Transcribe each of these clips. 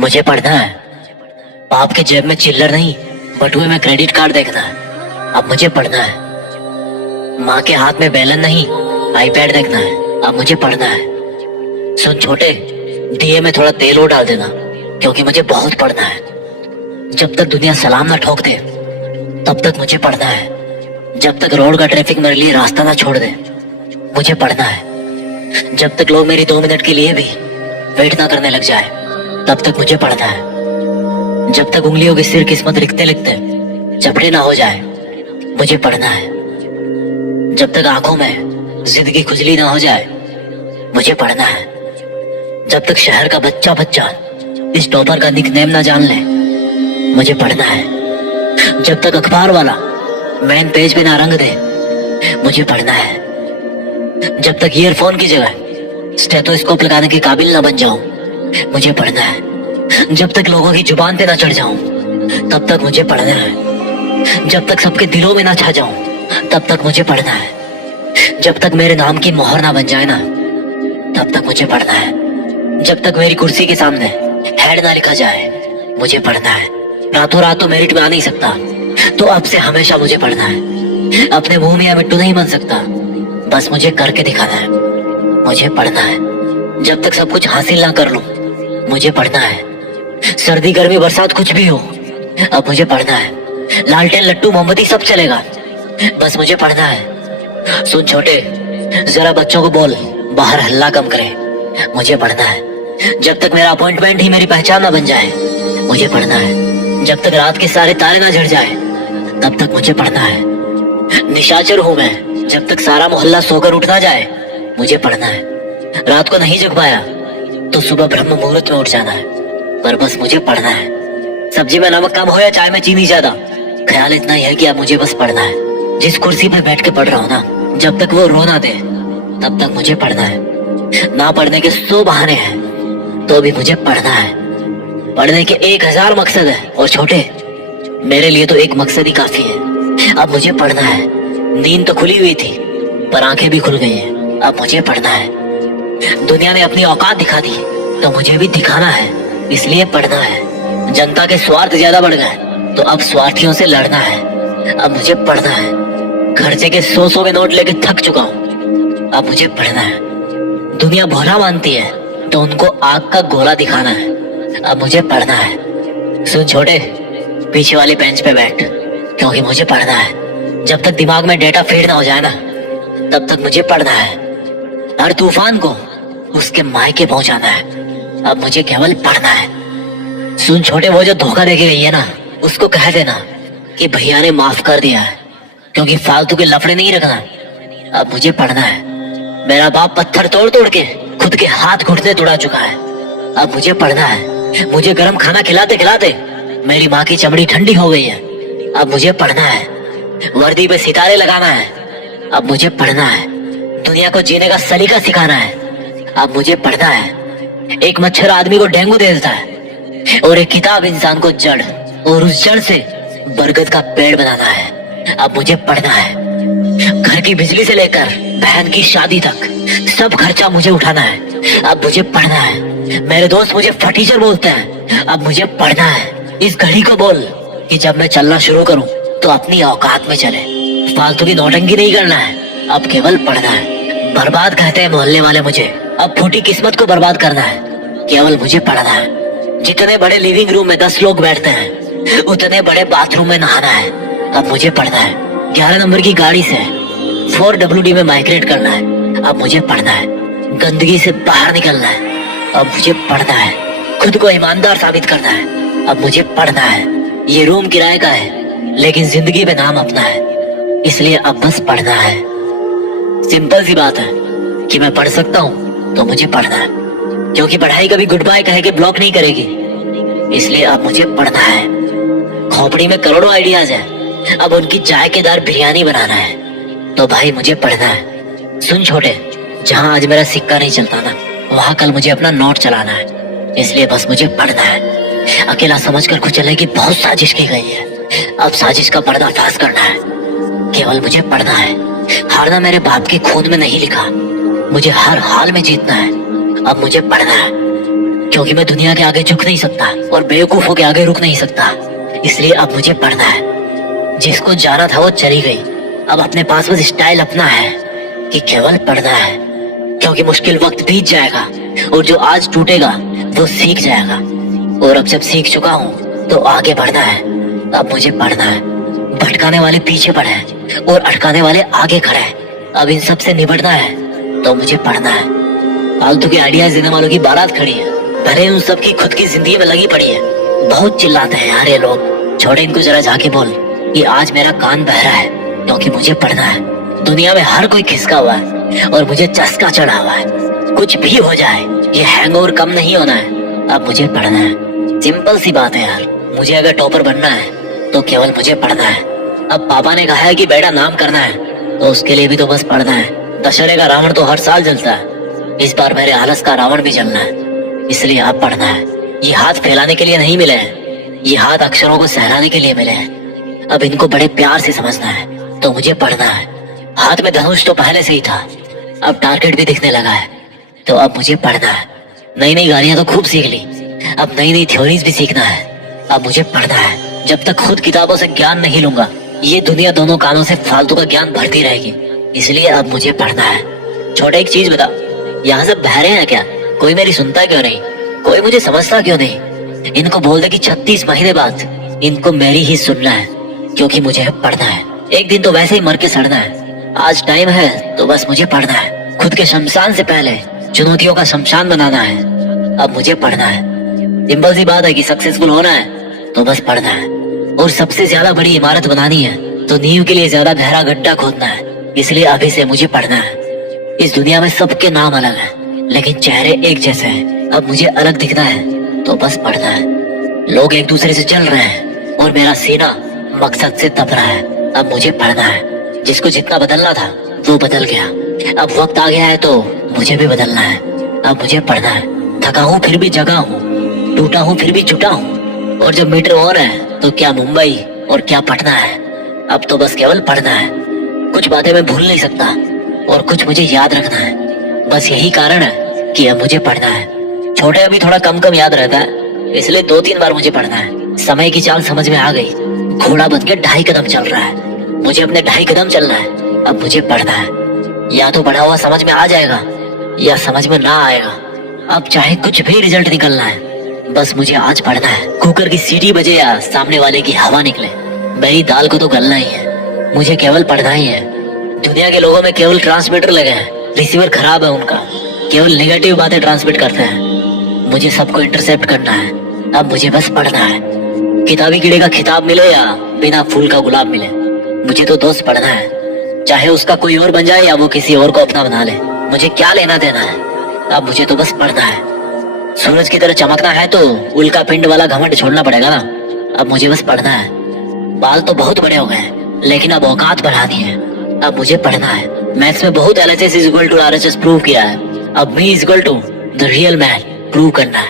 मुझे पढ़ना है। बाप के जेब में चिल्लर नहीं, बटुए में क्रेडिट कार्ड देखना है। अब मुझे पढ़ना है। माँ के हाथ में बैलन नहीं, आईपैड देखना है। अब मुझे पढ़ना है। सुन छोटे, दिए में थोड़ा तेल और डाल देना, क्योंकि मुझे बहुत पढ़ना है। जब तक दुनिया सलाम ना ठोक दे तब तक मुझे पढ़ना है। जब तक रोड का ट्रैफिक मेरे लिए रास्ता ना छोड़ दे मुझे पढ़ना है। जब तक लोग मेरी 2 मिनट के लिए भी वेट ना करने लग जाए तब तक मुझे पढ़ना है। जब तक उंगलियों की सिर किस्मत लिखते लिखते चपटे ना हो जाए मुझे पढ़ना है। जब तक आंखों में जिंदगी खुजली ना हो जाए मुझे पढ़ना है। जब तक शहर का बच्चा बच्चा इस टॉपर का निकनेम ना जान ले मुझे पढ़ना है। जब तक अखबार वाला मेन पेज पे ना रंग दे मुझे पढ़ना है। जब तक ईयरफोन की जगह स्टेथोस्कोप लगाने के काबिल ना बन जाऊं मुझे पढ़ना है। जब तक लोगों की जुबान पे ना चढ़ जाऊं तब तक मुझे पढ़ना है। जब तक सबके दिलों में ना छा जाऊं तब तक मुझे पढ़ना है। जब तक मेरे नाम की मोहर ना बन जाए ना तब तक मुझे पढ़ना है। जब तक मेरी कुर्सी के सामने हेड ना लिखा जाए मुझे पढ़ना है। रातों रात तो मेरिट में आ नहीं सकता, तो अब से हमेशा मुझे पढ़ना है। अपने मुंह में या मिट्टू नहीं बन सकता, बस मुझे करके दिखाना है। मुझे पढ़ना है। जब तक सब कुछ हासिल ना कर लूं मुझे पढ़ना है। सर्दी गर्मी बरसात कुछ भी हो अब मुझे पढ़ना है। लालटेन लट्टू मोमबत्ती सब चलेगा, बस मुझे पढ़ना है। सुन छोटे, जरा बच्चों को बोल बाहर हल्ला कम करे, मुझे पढ़ना है। जब तक मेरा अपॉइंटमेंट ही मेरी पहचान ना बन जाए मुझे पढ़ना है। जब तक रात के सारे तारे ना झड़ जाए तब तक मुझे पढ़ना है। निशाचर हूं मैं, जब तक सारा मोहल्ला सोकर उठ ना जाए मुझे पढ़ना है। रात को नहीं जग पाया तो सुबह ब्रह्म मुहूर्त में उठ जाना है, पर बस मुझे पढ़ना है। सब्जी में नमक कम हो या चाय में चीनी ज्यादा, ख्याल इतना ही है कि अब मुझे बस पढ़ना है। जिस कुर्सी पे बैठ के पढ़ रहा हूँ ना, जब तक वो रो ना दे तब तक मुझे पढ़ना है। ना पढ़ने के 100 बहाने हैं तो भी मुझे पढ़ना है। पढ़ने के 1000 मकसद है, और छोटे मेरे लिए तो एक मकसद ही काफी है। अब मुझे पढ़ना है। नींद तो खुली हुई थी पर आंखें भी खुल गई हैं। अब मुझे पढ़ना है। दुनिया ने अपनी औकात दिखा दी तो मुझे भी दिखाना है, इसलिए पढ़ना है। जनता के स्वार्थ ज्यादा बढ़ गए तो अब स्वार्थियों से लड़ना है। अब मुझे पढ़ना है। खर्चे के 100 के नोट लेके थक चुका हूँ, अब मुझे पढ़ना है। दुनिया भोला मानती है तो उनको आग का गोला दिखाना है, अब मुझे पढ़ना है। सुन छोटे, पीछे वाली बेंच पे बैठ, क्योंकि मुझे पढ़ना है। जब तक दिमाग में डेटा फीड ना हो जाए ना तब तक मुझे पढ़ना है। हर तूफान को उसके मायके पहुंचाना है, अब मुझे केवल पढ़ना है। सुन छोटे, वो जो धोखा देके गई है ना, उसको कह देना कि भैया ने माफ कर दिया है, क्योंकि फालतू के लफड़े नहीं रखना। अब मुझे पढ़ना है। मेरा बाप पत्थर तोड़ तोड़ के खुद के हाथ घुटने तोड़ा चुका है, अब मुझे पढ़ना है। मुझे गर्म खाना खिलाते खिलाते मेरी माँ की चमड़ी ठंडी हो गई है, अब मुझे पढ़ना है। वर्दी पे सितारे लगाना है, अब मुझे पढ़ना है। दुनिया को जीने का सलीका सिखाना है, अब मुझे पढ़ना है। एक मच्छर आदमी को डेंगू दे देता है और एक किताब इंसान को जड़, और उस जड़ से बरगद का पेड़ बनाना है, अब मुझे पढ़ना है। घर की बिजली से लेकर बहन की शादी तक सब खर्चा मुझे उठाना है, अब मुझे पढ़ना है। मेरे दोस्त मुझे फटीचर बोलते हैं, अब मुझे पढ़ना है। इस घड़ी को बोल कि जब मैं चलना शुरू करूं तो अपनी औकात में चले, फालतू की नौटंकी नहीं करना है, अब केवल पढ़ना है। बर्बाद कहते हैं मोहल्ले वाले मुझे, अब फूटी किस्मत को बर्बाद करना है, केवल मुझे पढ़ना है। जितने बड़े लिविंग रूम में 10 लोग बैठते हैं उतने बड़े बाथरूम में नहाना है, अब मुझे पढ़ना है। 11 नंबर की गाड़ी से 4WD में माइग्रेट करना है, अब मुझे पढ़ना है। गंदगी से बाहर निकलना है, अब मुझे पढ़ना है। खुद को ईमानदार साबित करना है, अब मुझे पढ़ना है। ये रूम किराए का है लेकिन जिंदगी पे नाम अपना है, इसलिए अब बस पढ़ना है। सिंपल सी बात है कि मैं पढ़ सकता हूँ तो मुझे पढ़ना है, क्योंकि पढ़ाई कभी गुड बाय कहे के ब्लॉक नहीं करेगी, इसलिए अब मुझे पढ़ना है। खोपड़ी में करोड़ों आइडियाज है, अब उनकी जायकेदार बिरयानी बनाना है, तो भाई मुझे पढ़ना है। सुन छोटे, जहाँ आज मेरा सिक्का नहीं चलता ना, वहाँ कल मुझे अपना नोट चलाना है, इसलिए बस मुझे पढ़ना है। अकेला समझकर कुछ चलने की बहुत साजिश की गई है, अब साजिश का पर्दाफाश करना है, केवल मुझे पढ़ना है। हारना मेरे बाप के खून में नहीं लिखा, मुझे हर हाल में जीतना है, अब मुझे पढ़ना है। क्योंकि मैं दुनिया के आगे झुक नहीं सकता और बेवकूफों के आगे रुक नहीं सकता। इसलिए अब मुझे पढ़ना है। जिसको जाना था वो चली गई, अब अपने पास बस स्टाइल अपना है कि केवल पढ़ना है। क्योंकि मुश्किल वक्त बीत जाएगा और जो आज टूटेगा वो सीख जाएगा, और अब जब सीख चुका हूँ तो आगे बढ़ना है। अब मुझे पढ़ना है। भटकाने वाले पीछे पड़े हैं और अटकाने वाले आगे खड़े हैं। अब इन सब से निपटना है तो मुझे पढ़ना है। फालतू के आइडियाज देने वालों की बारात खड़ी है, भले उन सब की खुद की जिंदगी में लगी पड़ी है। बहुत चिल्लाते हैं यार ये लोग। छोटे इनको जरा जाके बोल कि आज मेरा कान बह रहा है क्योंकि मुझे पढ़ना है। दुनिया में हर कोई खिसका हुआ है और मुझे चस्का चढ़ा हुआ है। कुछ भी हो जाए ये हैंगओवर कम नहीं होना है। अब मुझे पढ़ना है। सिंपल सी बात है यार, मुझे अगर टॉपर बनना है तो केवल मुझे पढ़ना है। अब पापा ने कहा है कि बेटा नाम करना है तो उसके लिए भी तो बस पढ़ना है। दशहरे का रावण तो हर साल जलता है, इस बार मेरे आलस का रावण भी जलना है। इसलिए अब पढ़ना है। ये हाथ फैलाने के लिए नहीं मिले हैं, ये हाथ अक्षरों को सहराने के लिए मिले हैं। अब इनको बड़े प्यार से समझना है तो मुझे पढ़ना है। हाथ में धनुष तो पहले से ही था, अब टारगेट भी दिखने लगा है तो अब मुझे पढ़ना है। नई नई गाड़ियां तो खूब सीख ली, अब नई नई थ्योरीज भी सीखना है। अब मुझे पढ़ना है। जब तक खुद किताबों से ज्ञान नहीं लूंगा ये दुनिया दोनों कानों से फालतू का ज्ञान भरती रहेगी। इसलिए अब मुझे पढ़ना है। छोटा एक चीज बता, यहाँ सब बहरे हैं क्या? कोई मेरी सुनता क्यों नहीं? कोई मुझे समझता क्यों नहीं? इनको बोल दे कि 36 महीने बाद इनको मेरी ही सुनना है, क्योंकि मुझे पढ़ना है। एक दिन तो वैसे ही मर के सड़ना है। आज टाइम है तो बस मुझे पढ़ना है। खुद के शमशान से पहले चुनौतियों का शमशान बनाना है। अब मुझे पढ़ना है। सिंपल सी बात है कि सक्सेसफुल होना है तो बस पढ़ना है। और सबसे ज्यादा बड़ी इमारत बनानी है तो नींव के लिए ज्यादा गहरा गड्ढा खोदना है। इसलिए अभी से मुझे पढ़ना है। इस दुनिया में सबके नाम अलग हैं, लेकिन चेहरे एक जैसे हैं। अब मुझे अलग दिखना है तो बस पढ़ना है। लोग एक दूसरे से चल रहे हैं और मेरा सीना मकसद से दब रहा है। अब मुझे पढ़ना है। जिसको जितना बदलना था वो बदल गया, अब वक्त आ गया है तो मुझे भी बदलना है। अब मुझे पढ़ना है। थका हूँ फिर भी जगा हूँ, टूटा हूँ फिर भी जुटा हूँ। और जब मीटर और है तो क्या मुंबई और क्या पटना है। अब तो बस केवल पढ़ना है। कुछ बातें मैं भूल नहीं सकता और कुछ मुझे याद रखना है। बस यही कारण है कि अब मुझे पढ़ना है। छोटे अभी थोड़ा कम कम याद रहता है, इसलिए 2-3 बार मुझे पढ़ना है। समय की चाल समझ में आ गई। घोड़ा बन के 2.5 कदम चल रहा है, मुझे अपने 2.5 कदम चलना है। अब मुझे पढ़ना है। या तो पढ़ा हुआ समझ में आ जाएगा या समझ में ना आएगा। अब चाहे कुछ भी रिजल्ट निकलना है, बस मुझे आज पढ़ना है। कुकर की सीटी बजे या सामने वाले की हवा निकले, मेरी दाल को तो गलना ही है। मुझे केवल पढ़ना ही है। दुनिया के लोगों में केवल ट्रांसमीटर लगे हैं, रिसीवर खराब है उनका, केवल नेगेटिव बातें ट्रांसमिट करते हैं। मुझे सबको इंटरसेप्ट करना है। अब मुझे बस पढ़ना है। किताबी कीड़े का खिताब मिले या बिना फूल का गुलाब मिले, मुझे तो दोस्त पढ़ना है। चाहे उसका कोई और बन जाए या वो किसी और को अपना बना ले, मुझे क्या लेना देना है। अब मुझे तो बस पढ़ना है। सूरज की तरह चमकना है तो उल्का पिंड वाला घमंड छोड़ना पड़ेगा ना। अब मुझे बस पढ़ना है। बाल तो बहुत बड़े हो गए लेकिन अब औकात बढ़ानी है। अब मुझे पढ़ना है। मैथ्स में बहुत LHS = RHS प्रूव किया है, अब मी = द रियल मैन प्रूव करना है।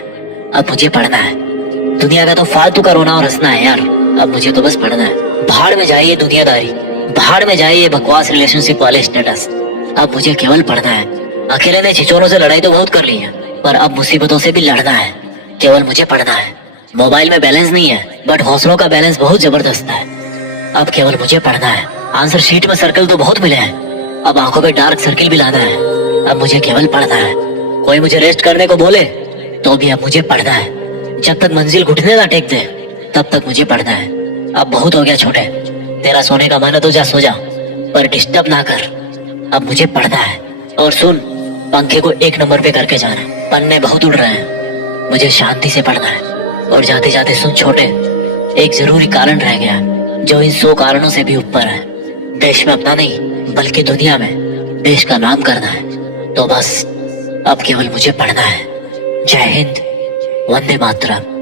अब मुझे पढ़ना है। दुनिया का तो फालतू का रोना और हंसना है यार। अब मुझे तो बस पढ़ना है। भाड़ में जाइए दुनियादारी, भाड़ में जाइए बकवास रिलेशनशिप वाले स्टेटस। अब मुझे केवल पढ़ना है। अकेले ने छिछोरों से लड़ाई तो बहुत कर ली है, पर अब मुसीबतों से भी लड़ना है। केवल मुझे पढ़ना है। मोबाइल में बैलेंस नहीं है बट हौसलों का बैलेंस बहुत जबरदस्त है। अब केवल मुझे पढ़ना है। आंसर शीट में सर्कल तो बहुत मिले हैं, अब आंखों पे डार्क सर्किल भी लाना है। अब मुझे केवल पढ़ना है। कोई मुझे रेस्ट करने को बोले तो भी अब मुझे पढ़ना है। जब तक मंजिल घुटने ना टेक दे तब तक मुझे पढ़ना है। अब बहुत हो गया छोटे, तेरा सोने का मन है तो जा सो जा, पर डिस्टर्ब ना कर। अब मुझे पढ़ना है। और सुन, पंखे को 1 नंबर पे करके जाना, पन्ने बहुत उड़ रहे हैं, मुझे शांति से पढ़ना है। और जाते जाते सुन छोटे, एक जरूरी कारण रह गया जो इन 100 कारणों से भी ऊपर है। देश में अपना नहीं बल्कि दुनिया में देश का नाम करना है। तो बस अब केवल मुझे पढ़ना है। जय हिंद, वंदे मातरम।